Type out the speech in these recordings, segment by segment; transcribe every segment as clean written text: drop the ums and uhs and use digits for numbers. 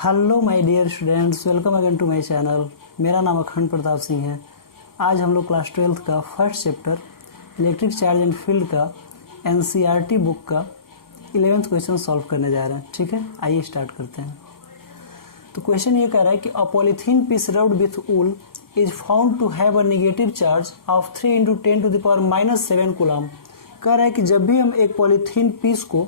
Hello my dear students, welcome again to my channel. मेरा नाम अखंड प्रताप सिंह है। आज हम लोग क्लास 12th का first chapter electric charge and field का एनसीईआरटी बुक का 11th क्वेश्चन सॉल्व करने जा रहे हैं। ठीक है, आइए स्टार्ट करते हैं। तो क्वेश्चन ये कह रहा है कि a polythene piece rubbed with wool is found to have a negative charge of 3 × 10⁻⁷ coulomb. कह रहा है कि जब भी हम एक पॉलीथीन पीस को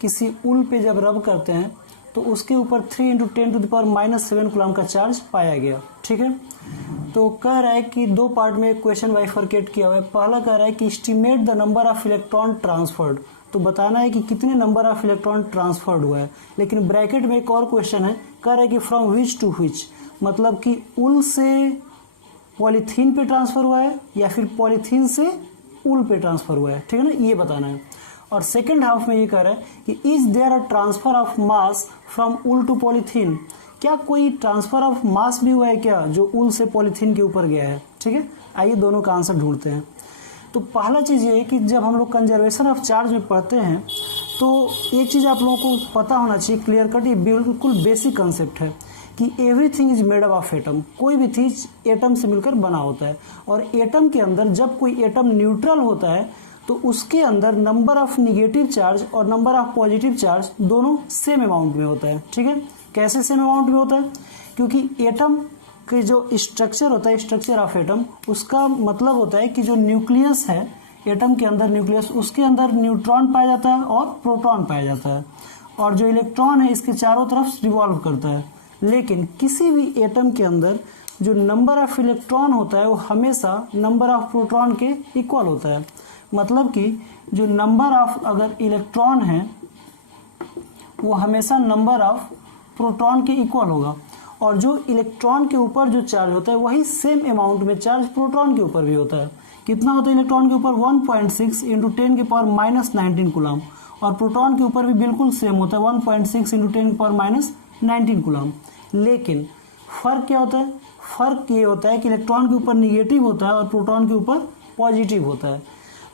किसी ऊल पे जब रब करते हैं तो उसके ऊपर 3 × 10⁻⁷ कूलम का चार्ज पाया गया। ठीक है, तो कह रहा है कि दो पार्ट में क्वेश्चन बाइफरकेट किया हुआ है। पहला कह रहा है कि estimate the number of electron transferred, तो बताना है कि कितने नंबर ऑफ इलेक्ट्रॉन ट्रांसफर्ड हुआ है। लेकिन ब्रैकेट में एक और क्वेश्चन है, कह रहा है कि फ्रॉम विच टू विच, मतलब कि ऊल से पॉलीथीन पे ट्रांसफर हुआ है या फिर पॉलीथीन से ऊल पे ट्रांसफर हुआ है। ठीक है ना, ये बताना है। और सेकंड हाफ में ये कह रहा है कि is there a transfer of mass from wool to polythene, क्या कोई ट्रांसफर ऑफ मास भी हुआ है क्या जो ऊल से पॉलीथीन के ऊपर गया है। ठीक है, आइए दोनों का आंसर ढूंढते हैं। तो पहला चीज़ ये है कि जब हम लोग कंजर्वेशन ऑफ चार्ज में पढ़ते हैं तो एक चीज़ आप लोगों को पता होना चाहिए, क्लियर कट, ये बिल्कुल बेसिक कंसेप्ट है कि everything is made up of atom. कोई भी चीज़ एटम से मिलकर बना होता है, और एटम के अंदर जब कोई एटम न्यूट्रल होता है तो उसके अंदर नंबर ऑफ निगेटिव चार्ज और नंबर ऑफ पॉजिटिव चार्ज दोनों सेम अमाउंट में होता है। ठीक है, कैसे सेम अमाउंट में होता है? क्योंकि एटम के जो स्ट्रक्चर होता है, स्ट्रक्चर ऑफ एटम, उसका मतलब होता है कि जो न्यूक्लियस है एटम के अंदर, न्यूक्लियस, उसके अंदर न्यूट्रॉन पाया जाता है और प्रोटॉन पाया जाता है, और जो इलेक्ट्रॉन है इसके चारों तरफ रिवॉल्व करता है। लेकिन किसी भी एटम के अंदर जो नंबर ऑफ इलेक्ट्रॉन होता है वो हमेशा नंबर ऑफ प्रोटॉन के इक्वल होता है। मतलब कि जो नंबर ऑफ अगर इलेक्ट्रॉन है वो हमेशा नंबर ऑफ प्रोटॉन के इक्वल होगा, और जो इलेक्ट्रॉन के ऊपर जो चार्ज होता है वही सेम अमाउंट में चार्ज प्रोटॉन के ऊपर भी होता है। कितना होता है इलेक्ट्रॉन के ऊपर? 1.6 × 10⁻⁻19 कूलम, और प्रोटॉन के ऊपर भी बिल्कुल सेम होता है 1.6 × 10⁻⁻19 कूलम। लेकिन फ़र्क क्या होता है? फ़र्क ये होता है कि इलेक्ट्रॉन के ऊपर निगेटिव होता है और प्रोटॉन के ऊपर पॉजिटिव होता है।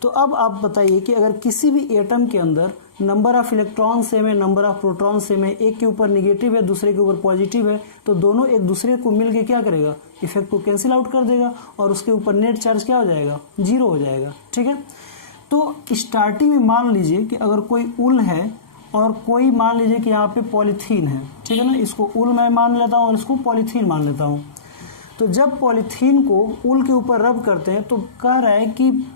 तो अब आप बताइए कि अगर किसी भी एटम के अंदर नंबर ऑफ इलेक्ट्रॉन सेम है, नंबर ऑफ प्रोटॉन सेम है, एक के ऊपर निगेटिव है दूसरे के ऊपर पॉजिटिव है, तो दोनों एक दूसरे को मिलके क्या करेगा? इफेक्ट को कैंसिल आउट कर देगा, और उसके ऊपर नेट चार्ज क्या हो जाएगा? 0 हो जाएगा। ठीक है, तो स्टार्टिंग में मान लीजिए कि अगर कोई ऊल है और कोई मान लीजिए कि यहाँ पे पॉलीथीन है। ठीक है ना, इसको ऊल मैं मान लेता हूँ और इसको पॉलीथीन मान लेता हूँ। तो जब पॉलीथीन को ऊल के ऊपर रब करते हैं तो कह रहा है कि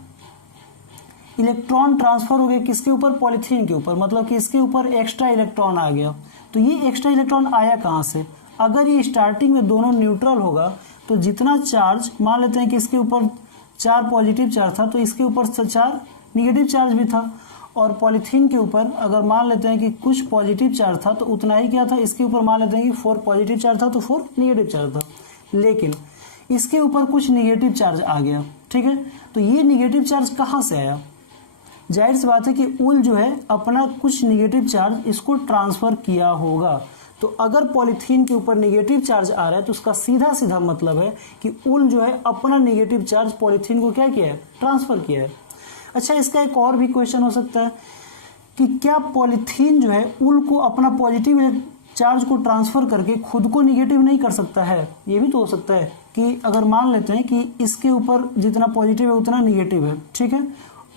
इलेक्ट्रॉन ट्रांसफर हो गए किसके ऊपर? पॉलीथीन के ऊपर, मतलब कि इसके ऊपर एक्स्ट्रा इलेक्ट्रॉन आ गया। तो ये एक्स्ट्रा इलेक्ट्रॉन आया कहाँ से? अगर ये स्टार्टिंग में दोनों न्यूट्रल होगा तो जितना चार्ज, मान लेते हैं कि इसके ऊपर 4 पॉजिटिव चार्ज था तो इसके ऊपर 4 निगेटिव चार्ज भी था, और पॉलीथीन के ऊपर अगर मान लेते हैं कि कुछ पॉजिटिव चार्ज था तो उतना ही क्या था, इसके ऊपर मान लेते हैं कि 4 पॉजिटिव चार्ज था तो 4 निगेटिव चार्ज था। लेकिन इसके ऊपर कुछ निगेटिव चार्ज आ गया। ठीक है, तो ये निगेटिव चार्ज कहाँ से आया? जाहिर सी बात है कि ऊल जो है अपना कुछ निगेटिव चार्ज इसको ट्रांसफ़र किया होगा। तो अगर पॉलीथीन के ऊपर निगेटिव चार्ज आ रहा है तो उसका सीधा सीधा मतलब है कि ऊल जो है अपना निगेटिव चार्ज पॉलीथीन को क्या किया है? ट्रांसफ़र किया है। अच्छा, इसका एक और भी क्वेश्चन हो सकता है कि क्या पॉलीथीन जो है ऊल को अपना पॉजिटिव चार्ज को ट्रांसफ़र करके खुद को निगेटिव नहीं कर सकता है? ये भी तो हो सकता है कि अगर मान लेते हैं कि इसके ऊपर जितना पॉजिटिव है उतना निगेटिव है। ठीक है,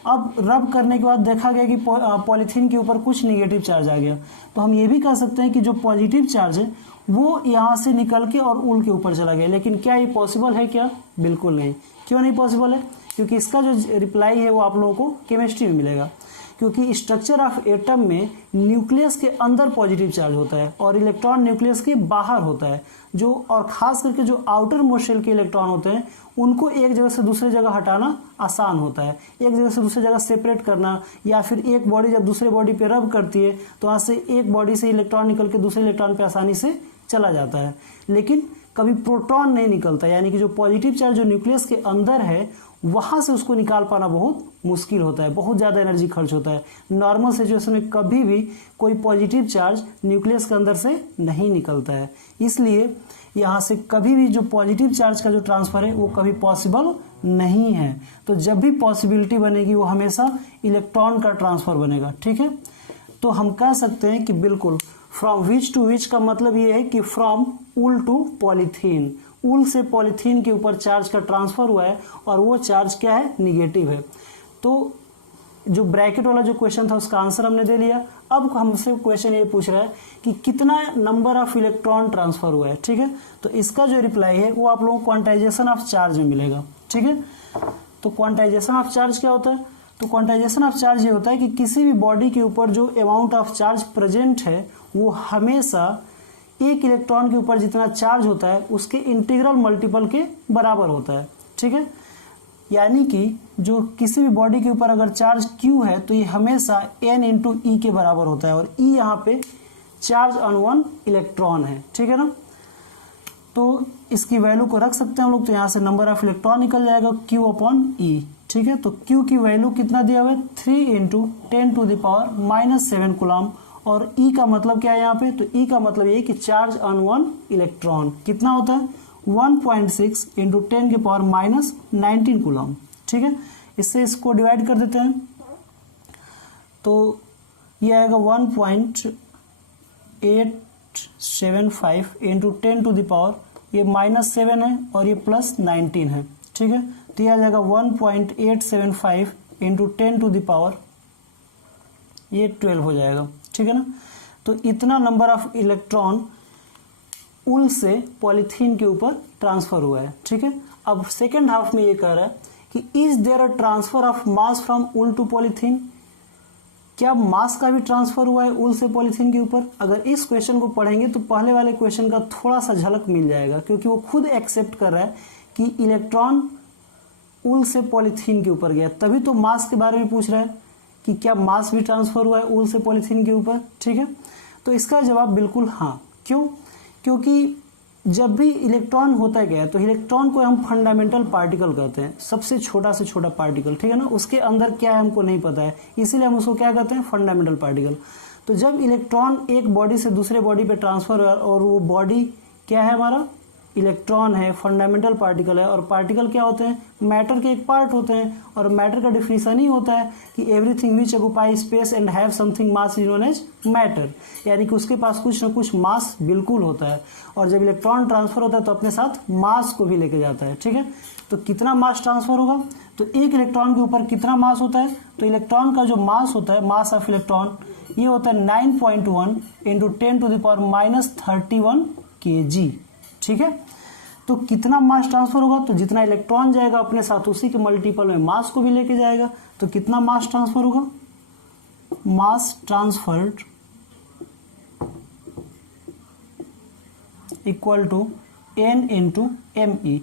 अब रब करने के बाद देखा गया कि पॉलीथीन के ऊपर कुछ निगेटिव चार्ज आ गया, तो हम ये भी कह सकते हैं कि जो पॉजिटिव चार्ज है वो यहाँ से निकल के और ऊल के ऊपर चला गया। लेकिन क्या ये पॉसिबल है? क्या? बिल्कुल नहीं। क्यों नहीं पॉसिबल है? क्योंकि इसका जो रिप्लाई है वो आप लोगों को केमिस्ट्री में मिलेगा। क्योंकि स्ट्रक्चर ऑफ एटम में न्यूक्लियस के अंदर पॉजिटिव चार्ज होता है और इलेक्ट्रॉन न्यूक्लियस के बाहर होता है, जो और ख़ास करके जो आउटर मोस्ट शेल के इलेक्ट्रॉन होते हैं उनको एक जगह से दूसरी जगह हटाना आसान होता है। एक जगह से दूसरी जगह सेपरेट करना, या फिर एक बॉडी जब दूसरे बॉडी पे रब करती है तो वहाँ से एक बॉडी से इलेक्ट्रॉन निकल के दूसरे इलेक्ट्रॉन पे आसानी से चला जाता है। लेकिन कभी प्रोटॉन नहीं निकलता, यानी कि जो पॉजिटिव चार्ज जो न्यूक्लियस के अंदर है वहाँ से उसको निकाल पाना बहुत मुश्किल होता है, बहुत ज़्यादा एनर्जी खर्च होता है। नॉर्मल सिचुएशन में कभी भी कोई पॉजिटिव चार्ज न्यूक्लियस के अंदर से नहीं निकलता है, इसलिए यहाँ से कभी भी जो पॉजिटिव चार्ज का जो ट्रांसफ़र है वो कभी पॉसिबल नहीं है। तो जब भी पॉसिबिलिटी बनेगी वो हमेशा इलेक्ट्रॉन का ट्रांसफ़र बनेगा। ठीक है, तो हम कह सकते हैं कि बिल्कुल फ्रॉम विच टू विच का मतलब ये है कि फ्रॉम वूल टू पॉलीथीन, वूल से पॉलीथीन के ऊपर चार्ज का ट्रांसफर हुआ है और वो चार्ज क्या है, निगेटिव है। तो जो ब्रैकेट वाला जो क्वेश्चन था उसका आंसर हमने दे लिया। अब हमसे क्वेश्चन ये पूछ रहा है कि कितना नंबर ऑफ इलेक्ट्रॉन ट्रांसफर हुआ है, ठीक है। तो इसका जो रिप्लाई है वो आप लोगों को क्वांटाइजेशन ऑफ चार्ज में मिलेगा, ठीक है। तो क्वांटाइजेशन ऑफ चार्ज क्या होता है, तो क्वांटाइजेशन ऑफ चार्ज ये होता है कि किसी भी बॉडी के ऊपर जो अमाउंट ऑफ चार्ज प्रेजेंट है वो हमेशा एक इलेक्ट्रॉन के ऊपर जितना चार्ज होता है उसके इंटीग्रल मल्टीपल के बराबर होता है, ठीक है। यानी कि जो किसी भी बॉडी के ऊपर अगर चार्ज Q है तो ये हमेशा n इंटू ई के बराबर होता है, और E यहाँ पे चार्ज ऑन वन इलेक्ट्रॉन है, ठीक है ना। तो इसकी वैल्यू को रख सकते हैं हम लोग, तो यहाँ से नंबर ऑफ इलेक्ट्रॉन निकल जाएगा Q अपॉन E, ठीक है। तो Q की वैल्यू कितना दिया हुआ है, 3 इंटू 10⁻⁻7 कूलम, और E का मतलब क्या है यहाँ पे, तो E का मतलब ये कि चार्ज ऑन वन इलेक्ट्रॉन कितना होता है, 1.6 इंटू 10⁻⁻19 कूलम, ठीक है। इससे इसको डिवाइड कर देते हैं तो ये आएगा 1.875 इंटू 10⁻, ये -7 है और ये +19 है, ठीक है। तो ये आ जाएगा 1.875 इंटू 10⁻, ये 12 हो जाएगा, ठीक है ना। तो इतना नंबर ऑफ इलेक्ट्रॉन वूल से पॉलीथीन के ऊपर ट्रांसफर हुआ है, ठीक है। अब सेकेंड हाफ में ये कह रहा है कि is there a transfer of mass from wool to polythene, क्या मास का भी ट्रांसफर हुआ है वूल से पॉलीथीन के ऊपर। अगर इस क्वेश्चन को पढ़ेंगे तो पहले वाले क्वेश्चन का थोड़ा सा झलक मिल जाएगा, क्योंकि वो खुद एक्सेप्ट कर रहा है कि इलेक्ट्रॉन वूल से पॉलीथीन के ऊपर गया, तभी तो मास के बारे में पूछ रहा है कि क्या मास भी ट्रांसफर हुआ है वूल से पॉलीथीन के ऊपर, ठीक है। तो इसका जवाब बिल्कुल हाँ। क्यों, क्योंकि जब भी इलेक्ट्रॉन होता है क्या, तो इलेक्ट्रॉन को हम फंडामेंटल पार्टिकल कहते हैं, सबसे छोटा से छोटा पार्टिकल, ठीक है ना। उसके अंदर क्या है हमको नहीं पता है, इसीलिए हम उसको क्या कहते हैं, फंडामेंटल पार्टिकल। तो जब इलेक्ट्रॉन एक बॉडी से दूसरे बॉडी पे ट्रांसफर हुआ और वो बॉडी क्या है, हमारा इलेक्ट्रॉन है, फंडामेंटल पार्टिकल है, और पार्टिकल क्या होते हैं, मैटर के एक पार्ट होते हैं, और मैटर का डिफिनीशन ही होता है कि everything which occupy space and have something mass is known as matter, यानी कि उसके पास कुछ न कुछ मास बिल्कुल होता है। और जब इलेक्ट्रॉन ट्रांसफर होता है तो अपने साथ मास को भी लेके जाता है, ठीक है। तो कितना मास ट्रांसफर होगा, तो एक इलेक्ट्रॉन के ऊपर कितना मास होता है, तो इलेक्ट्रॉन का जो मास होता है, मास ऑफ इलेक्ट्रॉन, ये होता है 9.1 इंटू 10⁻31 kg, ठीक है। तो कितना मास ट्रांसफर होगा, तो जितना इलेक्ट्रॉन जाएगा अपने साथ उसी के मल्टीपल में मास को भी लेके जाएगा। तो कितना मास ट्रांसफर होगा, mass transferred equal to n into ME,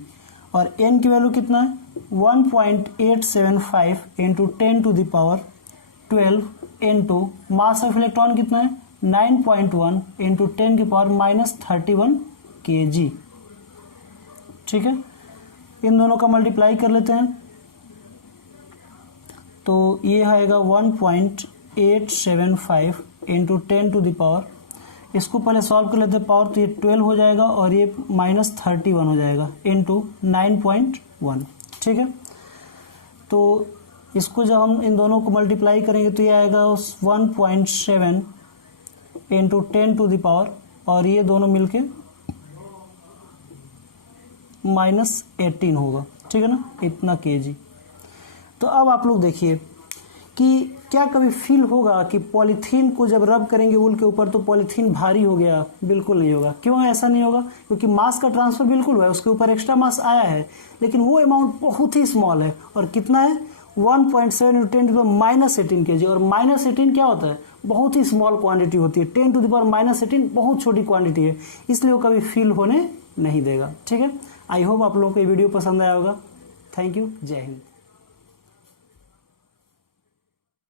और n की वैल्यू कितना है, 1.875 into 10⁻12 into mass of electron कितना है, 9.1 इंटू 10⁻31 kg, ठीक है। इन दोनों का मल्टीप्लाई कर लेते हैं तो ये आएगा 1.875 इंटू 10⁻, इसको पहले सॉल्व कर लेते हैं पावर, तो ये 12 हो जाएगा और ये -31 हो जाएगा इंटू 9.1, ठीक है। तो इसको जब हम इन दोनों को मल्टीप्लाई करेंगे तो ये आएगा 1.7 इंटू 10⁻, और ये दोनों मिलके -18 होगा, ठीक है ना, इतना kg। तो अब आप लोग देखिए कि क्या कभी फील होगा कि पॉलीथीन को जब रब करेंगे वूल के ऊपर तो पॉलीथीन भारी हो गया, बिल्कुल नहीं होगा। क्यों ऐसा नहीं होगा, क्योंकि मास का ट्रांसफर बिल्कुल हुआ है, उसके ऊपर एक्स्ट्रा मास आया है, लेकिन वो अमाउंट बहुत ही स्मॉल है, और कितना है, 1.7 इंटू 10⁻18 kg, और -18 क्या होता है, बहुत ही स्मॉल क्वांटिटी होती है, 10⁻18 बहुत छोटी क्वांटिटी है, इसलिए वो कभी फील होने नहीं देगा, ठीक है। आई होप आप लोगों को ये वीडियो पसंद आया होगा। थैंक यू, जय हिंद।